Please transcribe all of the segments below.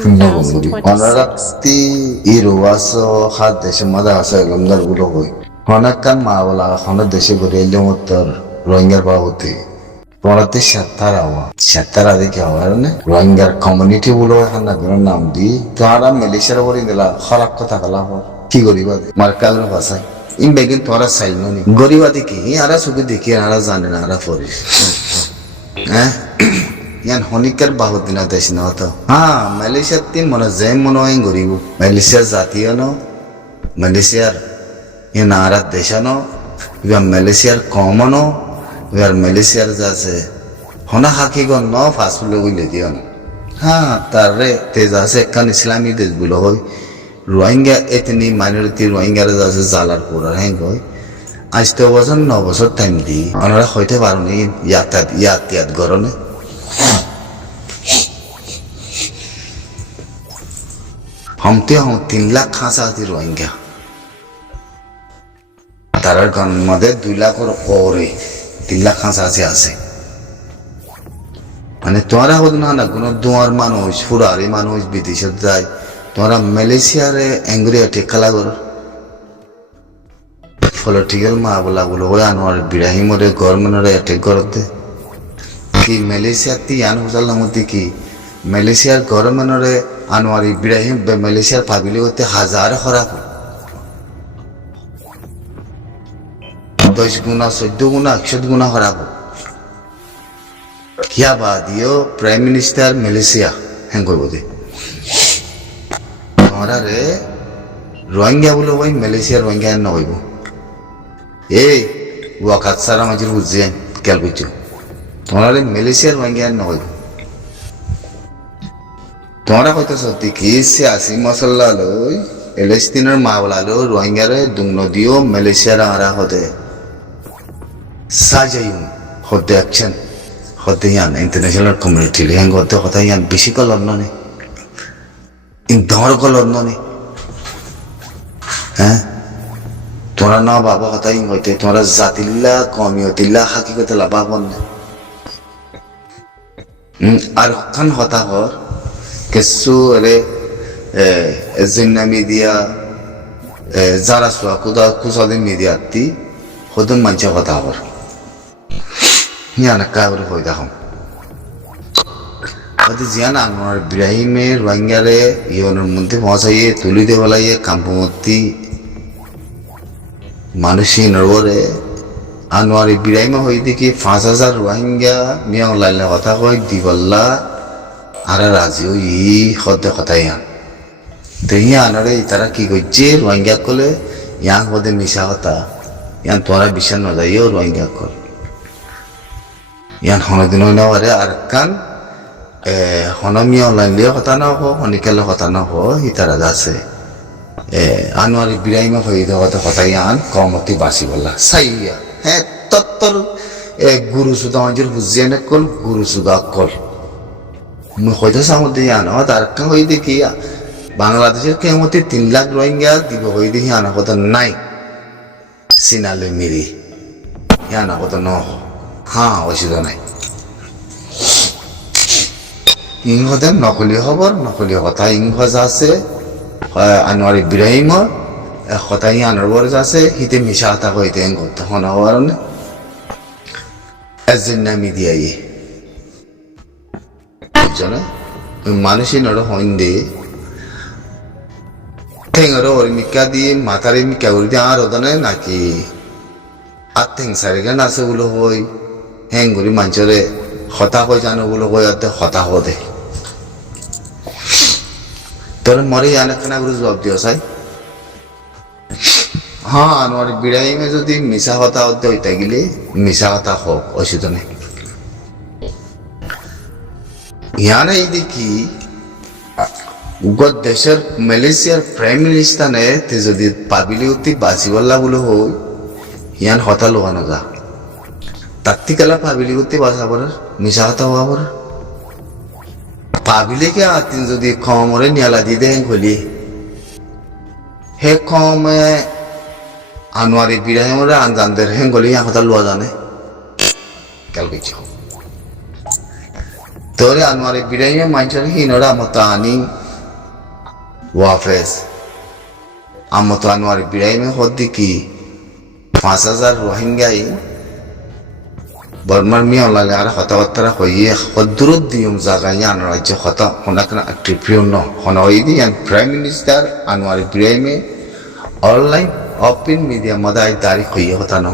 Punjabonguri. 2026. Honorati iruwaso had deshe mada asa gamdar gulo hoy. Honakan mawala hona deshe gori elmotor Rohingya bahuti. Polate shattara de kya hoy ne Rohingya community gulo hana gor naam di to ara Malaysia ro bori dela kharak kotha kala hor ki goriba markal ro basai in begin tora sailno ni goriba de ki ara sugi dekhi ara jane na ara pori yan honikar bahut dina desh na to Malaysia tin mona zaim mono en goribu Malaysia zatiyo no Malaysia yan ara deshano ya Malaysia common where Malaysia jase hona haki gon no fasule wile diyo no tarre te jase kan islami desh bulo hoy Rohingya etni minority Rohingya jase jalar purar hen hoy আজ তো বছর 9 বছর time দি ওনারা হইতে পারুনি ইয়াত গরনে हमते हम 3 लाख खासा थी रोहिंग्या तारार गन मधे 2 लाख और ओरे 3 लाख खासा से आसे মানে তোরা হদ না কোনো দুয়ার মানুষ ফুরারি মানুষ বিদেশে যায় তোরা মালয়েশিয়ারে এঙ্গ্রি অ্যাটাক করা গর পলিটিক্যাল মামলা গুলো হয় আনোয়ার ইব্রাহিমরে গভর্নমেন্টরে অ্যাটাক করতে কি মালয়েশিয়া তি আন হুজাল্লাহ মতি কি মালয়েশিয়ার গভর্নমেন্টরে আনোয়ার ইব্রাহিম মালয়েশিয়ার পাবিলি হতে হাজার খরাপ 10 গুণা 14 গুণা 100 গুণা খরাপ क्या बात यो प्राइम मिनिस्टर मालয়েশিয়া হ্যাঁ কইব দে আমরা রে রোহিঙ্গা বলে ওই মালয়েশিয়ার রোহিঙ্গা না হইব এই ওয়াকাত সারা মাজির বুঝছেন কেল বুঝছো তোমরা রে মালয়েশিয়ার রোহিঙ্গা না হইব তোমরা হয়তো সত্যি কি সে আসি মশলা লই প্যালেস্তিনের মাওলা লো রোহিঙ্গা রে দুং নদীও মালয়েশিয়ার আরা হতে সাজাইম হতে অ্যাকশন হতে ইয়ান ইন্টারন্যাশনাল কমিউনিটি লে হ্যাঙ্গ হতে কথা ইয়ান বেশি কলর ননে ইন ধর কলর ননে হ্যাঁ তোরা না বাবা কথা ইং হইতে তোরা জাতিল্লা কমিয়তিল্লা হাকিকতে লাভা বন আর খান হতা হর কিছু রে জিন্না মিডিয়া যারা সোয়া কুসাদিন মিডিয়াতি হদন মানছে হতা হর ইয়ানা কাবর হইতা হম আদি জিয়ান আনোয়ার ইব্রাহিমের রোহিঙ্গারে ইয়নের মধ্যে পৌঁছাইয়ে তুলি দেওয়ালাইয়ে কাম্পমতি মানুষই নরবরে আনোয়ার ইব্রাহিম হই দেখি 5000 রোহিঙ্গা মিয়াং লাইলে কথা কই দিবল্লা আর রাজিও ই হতে কথা ইয়ান তো ইয়ানরে তারা কি কইছে রোহিঙ্গা কলে ইয়াং হদে মিশা কথা ইয়ান তোরা বিশ্বাস না যাইও রোহিঙ্গা কল ইয়ান হনদিন হইনারে আর কান হনমিয়া লাইলে কথা না হো হনিকালে কথা না হো ইতারা আছে আনোয়ার ইব্রাহিম হইতে কথা ইয়ান কমতি বাসি বললা সাইয়া হ্যাঁ তত্তর গুরু সুদা মঞ্জুর বুঝিয়ে কল গুরু সুদা কল মুই হইতে সামুদ্র ইয়ান আর কান হই দেখি বাংলাদেশের কেমতি 3 লাখ রোহিঙ্গা দিব হই দেখি আনা কথা নাই সিনালে মিরি ইয়ানা কথা ন হ্যাঁ অসুবিধা নাই ইংহতে নকলি খবর নকলি কথা ইংহজ আছে আনোয়ার ইব্রাহিমর কথা ইয়ানোর বরজ আছে হিতে মিশা কথা কইতে করতে হন হওয়ার এজেন্ডা মিডিয়া ইয়ে বুঝছো মানুষই নড় হইন দে ঠেঙর ওর মিকা দিয়ে মাথারে মিকা করে দিয়ে আর ওদনে নাকি আর ঠেং সারিগান আছে বলে হই হ্যাং করি মানুষরে হতা কই জানো বলে কই আর হতা হদে তোর মরে জানে খানা করে জবাব দিও চাই হ্যাঁ আনোয়ার ইব্রাহিমে যদি মিশা কথা হতে হইতে গেলে মিশা কথা হোক অসুবিধা নেই ইয়ানে এই দেখি দেশের মালয়েশিয়ার প্রাইম মিনিস্টারে তে যদি পাবিলি অতি বাঁচিবল্লা বলে হই ইয়ান হতা লোহানো যা তাত্তিকালা পাবিলি অতি বাঁচাবার মিশা কথা হওয়ার পাবিলিকে আতিন যদি কমরে নিয়ালা দি দেন খলি হে কমে আনোয়ার ইব্রাহিমরে আনজানদের হেঙ্গলি ইয়া কথা লোয়া জানে কেল কিছু তোরে আনোয়ার ইব্রাহিম মাইনছরে হিনরা মত আনি ওয়াফেজ আমতো আনোয়ার ইব্রাহিমে হদ্দি কি 5,000 রোহিঙ্গাই বর্মার মিয়া লালে আর কথাবার্তা হইয়ে হদ্দুরুদ দিয়ম জায়গায় আন রাজ্য কথা হনাকনা ট্রিপিউন ন হনইদি আন প্রাইম মিনিস্টার আনোয়ার ইব্রাহিমে অনলাইন ওপেন মিডিয়া মদাই দাঁড়ি হইয়ে কথা ন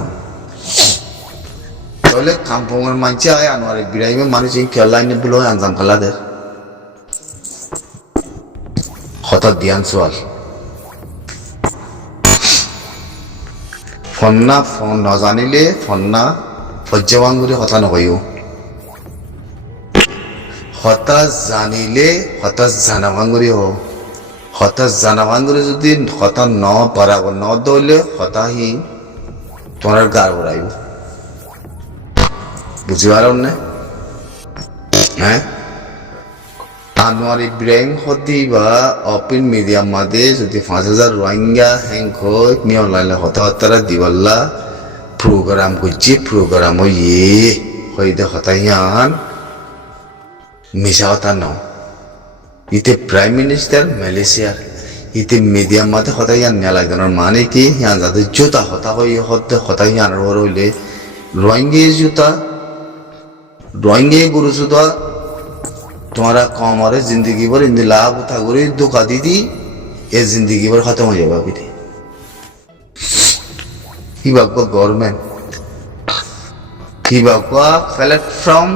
তাহলে কাম্পঙের মানছে আয় আনোয়ার ইব্রাহিমে মানুষ এই কেলাইনে বলে আঞ্জাম খালাদের হঠাৎ দিয়ান সোয়াল ফোন নজানিলে ফন্না ফজ্জবাঙ্গুরি হতা নকয়ো হতাশ জানিলে হতাশ জানাবাঙ্গুরি হো হতাশ জানাবাঙ্গুরি যদি হতা ন পারাব ন দৌলে হতাহি তোমার গার বড়াইব বুঝি পারো না হ্যাঁ আনোয়ার ইব্রাহিম হদি বা ওপেন মিডিয়া মাদে যদি 5,000 রোহিঙ্গা হ্যাংক মিয়া লাইলে হতা দিবাল্লা প্রোগ্রাম করছি প্রোগ্রাম ইয়ে হইদে হতাইয়ান মিশা হতা ন ইতে প্রাইম মিনিস্টার মালয়েশিয়ার ইতে মিডিয়া মাদে হতাইয়ান নেলা গনার মানে কি ইয়ান যাতে জুতা হতা হইয়ে হতে হতাইয়ান হইলে রোহিঙ্গা জুতা রোহিঙ্গা গুরু জুতা तुम्हारा कौम और जिंदगी भर इन लाभ उठा गुरी दुखा दी थी ये जिंदगी भर खत्म हो जाएगा भी थी ही बाबा गवर्नमेंट ही बाबा फेलेट फ्रॉम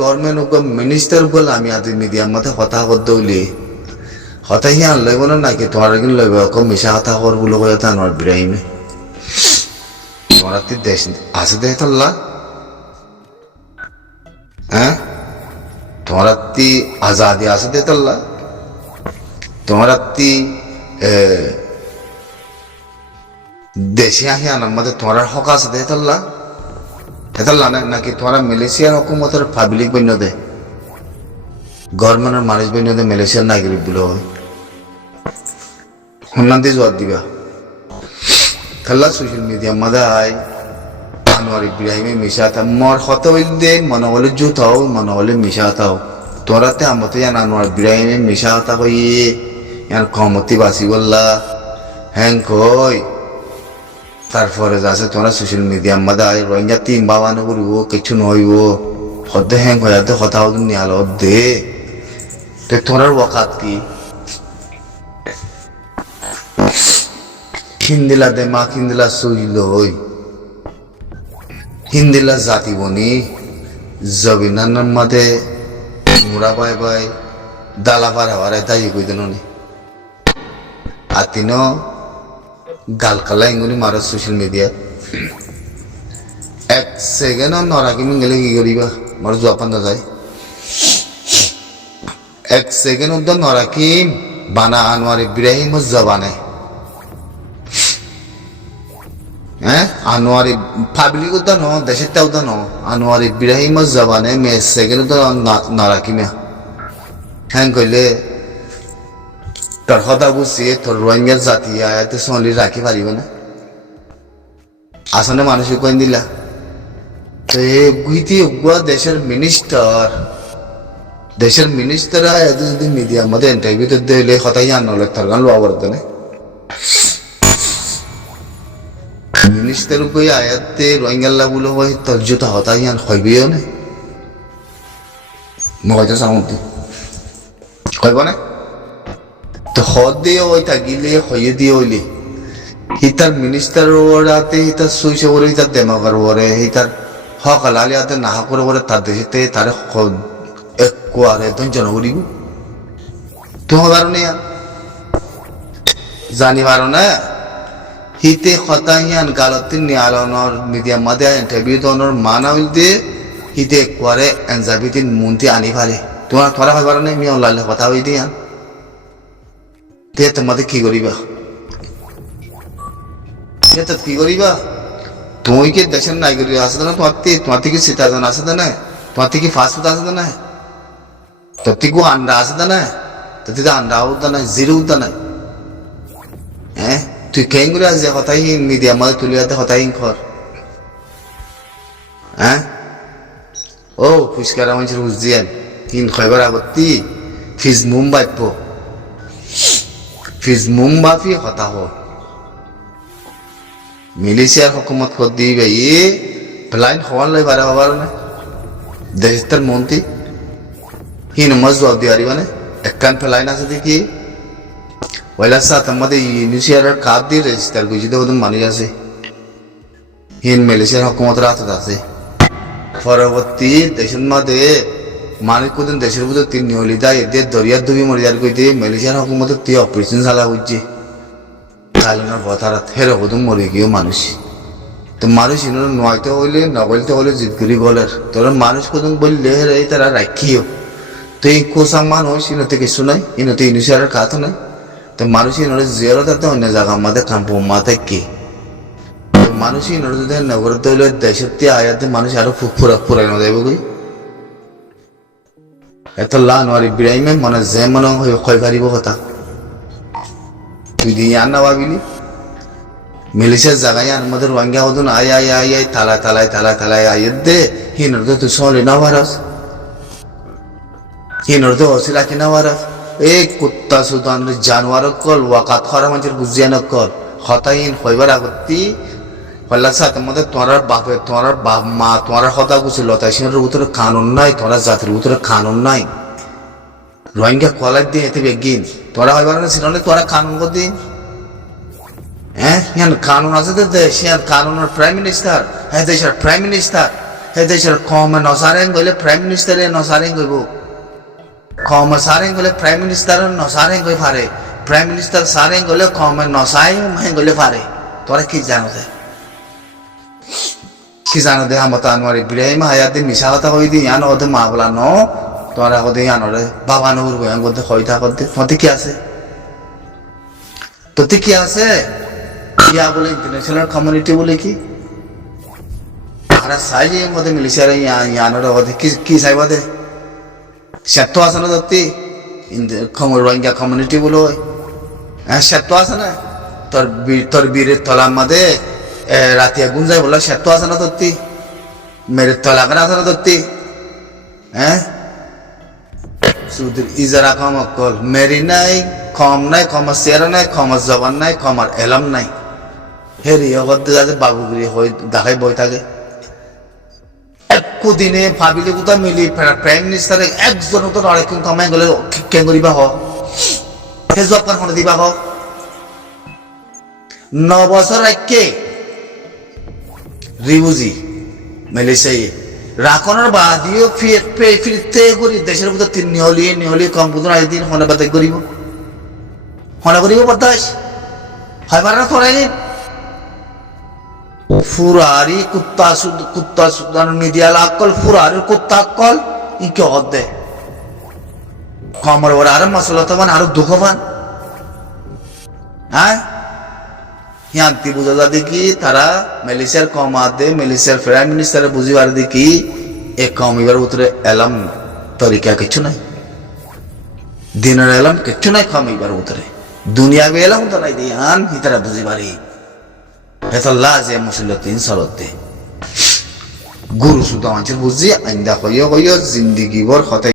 गवर्नमेंट उनको मिनिस्टर बोल आमी आदि मीडिया मत हता कर दोली हता ही आन लेबो ना कि तुम्हारा किन लेबो को मिशा हता कर बोलो को था नॉट इब्राहिम तुम्हारा ती देश आसे दे तल्ला হ্যাঁ তোমার তি আজাদি আছে দেতল্লা তোমার তি দেশে আহিয়ানোর মধ্যে তোমার হক আছে দেতল্লা দেতল্লা না নাকি তোমার মালয়েশিয়ার হুকুমতের পাবলিক বন্য দে গভর্নমেন্টের মানুষ বন্য দে মালয়েশিয়ার নাগরিক বলে হয় হুন্নান দিয়ে জবাব দিবা খেলা সোশ্যাল মিডিয়ার মধ্যে আয় আনোয়ার ইব্রাহিমে মিশাতা মর হত হইলে মনে হলে জুতাও মনে হলে মিশাতাও তোরাতে আমতে জান আনোয়ার ইব্রাহিমে মিশাতা হইয়ে ইয়ার কমতি বাসি বললা হ্যাং কই তারপরে যাচ্ছে তোরা সোশ্যাল মিডিয়ার মধ্যে আয় রোহিঙ্গা 3 বাবানো করিব কিছু নইব হতে হ্যাং হইয়াতে কথা হতো নিয়াল দে তে তোরার ওয়াকাত কি হিন্দিলা দে মা হিন্দিলা সইল হই হিন্দিলা জাতি বনি জবিনার মাঝে মুরা বাই বাই দালাবার হওয়ারে তাই কই দেন আতিন গালকালা ইঙ্গুনি মারো সোশ্যাল মিডিয়া 1 সেকেন্ড নরাকি মিঙ্গলে কি করিবা মার জবান না যায় 1 সেকেন্ড উদ্দ নরাকি বানা আনোয়ার ইব্রাহিম জবানে হ্যাঁ আনোয়ার পাবলিক উদ্যান দেশের তা উদ্যান আনোয়ার ইব্রাহিম জবানে মে সেকেন্ড তো নারাকি মে হ্যাঁ কইলে তোর কথা বুঝছি তোর রোহিঙ্গার জাতি আয়াতে সলি রাখি পারিব না আসলে মানুষকে কইন দিলা তো এ গুইতি উগুয়া দেশের মিনিস্টার আয়াত যদি মিডিয়ার মধ্যে ইন্টারভিউতে দিলে কথাই আনলে তার গান লোয়া বলতে না মিনিস্টার কই আয়াতে রোহিঙ্গাল্লা বলে হয় তোর জুতা হতাই আন হইবেও না মগজা সামুদ্দি হইব না তো হদ দিয়ে ওই থাকিলে হইয়ে দিয়ে হইলে হিতার মিনিস্টার ওরাতে হিতার সুইসে ওরে হিতার দেমাগার ওরে হিতার হক হালালি হাতে নাহা করে ওরে তার দেশেতে তারে এক কোয়ারে ধঞ্জন করিব তুমি পারো না জানি পারো না হিতে খতাহিয়ান গালতিন নিয়ালনর মিডিয়া মাদে ইন্টারভিউ দনর মানা হইতে হিতে কোয়ারে এনজাবিতিন মুন্তি আনি পারে তোমার থরা হয় পারো না মিয়া লালে কথা হই দিয়া তে তোমাদের কি করিবা তে কি করিবা তুমি কি দেশের নাগরিক আছে না তোমার থেকে সিটিজেন আছে না তোমার থেকে ফাস্টফুড আছে না তোর থেকে আন্ডা আছে না তোর থেকে আন্ডা উঠা নাই জিরো উঠা নাই হ্যাঁ তুই কেঙ্গুরে আজ কথাই মিডিয়া মাঝে তুলি হাতে কথাই কর হ্যাঁ ও ফুসকারা মানুষের হুস দিয়েন হিন খয়বার আগত্তি ফিজ মুম্বাইপ ফিজ মুম্বাফি কথা হ মিলিশিয়ার হুকুমত কর দিবে প্লাইন হওয়ার লাই বারে হবার না দেশের মন্ত্রী হিন মজ জবাব দিয়ে পারিবানে একখান প্লাইন আছে দেখি ওইলার সাথে আমাদের ইউনিশিয়ার কাপ দিয়ে রেজিস্টার করছি তো ওদের মানুষ আছে হিন মালয়েশিয়ার হুকুমতের হাতে আছে পরবর্তী দেশের মধ্যে মানুষ কোদিন দেশের ভিতরে তিন নিয়লিতা এদের দরিয়ার ডুবি মরে যার কইতে মালয়েশিয়ার হুকুমতের তি অপারেশন চালা হচ্ছে কালিনার বতারাত হেরে হদুম মরে গিয়েও মানুষ তো মানুষ ইনো নয়তে হইলে নগলতে হইলে জিদ করি গলের তোরা মানুষ কোদিন বললে হেরে তারা রাখিও তো এই কোসাং মানুষ ইনতে কিছু নাই ইনতে ইউনিশিয়ার কাত নাই তো মানুষ ইনোর জিয়ারত আছে অন্য জায়গা আমাদের কাম্পো মাতে কি মানুষ ইনোর যদি নগরতে হইলে দেশের তে আয়াতে মানুষ আরো ফুরাই না যাইব কই এত লানওয়ার ইব্রাহিমে মানে যে মনে হয়ে কয় পারিব কথা তুই দিয়ে আন না ভাবিলি মিলিশের জায়গায় আমাদের রোহিঙ্গা হতুন আয় তালায় আয়ের দে হিনোর তো তুই সরে না ভারস হিনোর তো অসিলা কিনা ভারস এই কুত্তা সুতান জানোয়ার কল ওয়াকাত খরা মানুষের বুঝিয়া নকল হতাইন হইবার আগত্তি হল্লা সাথে মধ্যে তোমার বাপে তোমার বাপ মা তোমার হতা গুছিল তাই সিনের ভিতরে কানুন নাই তোমার জাতির ভিতরে কানুন নাই রোহিঙ্গা কলাই দিয়ে এতে বেগিন তোরা হইবার না সিনে তোরা কানুন কর দিন হ্যাঁ ইয়ান কানুন আছে তো দেশ ইয়ান কানুনের প্রাইম মিনিস্টার হ্যাঁ দেশের প্রাইম মিনিস্টার হ্যাঁ দেশের কমে নসারেন গইলে প্রাইম মিনিস্টারে নসারেন গইব কমে সারেন গইলে প্রাইম মিনিস্টার নসারেন গই পারে প্রাইম মিনিস্টার সারেন গইলে কমে নসাই মাই গইলে পারে তোরা কি জানো দে কি জানো দে আমতা আনোয়ার ইব্রাহিম হায়াতে মিশা কথা কই দি ইয়ান ওদে মা বলা ন তোরা ওদে ইয়ানরে বাবা নগর বয়ান করতে কই থাকতে মতে কি আছে তোতে কি আছে ইয়া বলে ইন্টারন্যাশনাল কমিউনিটি বলে কি আর সাইজে মধ্যে মিলিশিয়ার ইয়ানরে ওদে কি চাইবা দে সত্য আছে না দত্তি রোহিঙ্গা কমিউনিটি বলো হ্যাঁ সত্য আছে না তোর বীরের তলার মধ্যে রাতিয়া গুঞ্জাই বললো সত্য আছে না দত্তি মেরের তলা করে আছে না দত্তি হ্যাঁ সুদের ইজারা কম অকল মেরি নাই কম নাই কমার চেয়ার নাই কমার জবান নাই কমার এলাম নাই হেরি অগদ্দে যাতে বাবুগিরি হয়ে দেখাই বই থাকে একদিনে ভাবিলে কোথাও মিলি প্রাইম মিনিস্টারে একজন তো আরেকজন কমাই গেলে কেন করিবা হ সে জব কারখানা দিবা হ 9 বছর আগে রিবুজি মালয়েশিয়া রাখনের বাদিও ফিরতে করি দেশের ভিতর তিন নিহলি কম্পিউটার আজ দিন হনে বাতাই করিব বাতাস হয় পারে না তোরাই ফুরারি কুত্তা সুদান মিডিয়া লাকল ফুরারি কুত্তা কল ইকে অদে কমর ওরা আরো মসলতবান আরো দুঃখবান হ্যাঁ হিয়ান্তি বুঝা যা দেখি তারা মালয়েশিয়ার কম আদে মালয়েশিয়ার প্রাইম মিনিস্টারে বুঝিবার দেখি এ কমিবার উত্তরে এলাম তরিকা কিছু নাই দিনের এলাম কিছু নাই কমিবার উত্তরে দুনিয়া বে এলাম তো নাই দিয়ান হিতারা বুঝিবারি এটা লাজে মুসিলতে ইনসালতে গুরু সুদা মানুষের বুঝি আইন্দা কইও জিন্দিগি বর হতে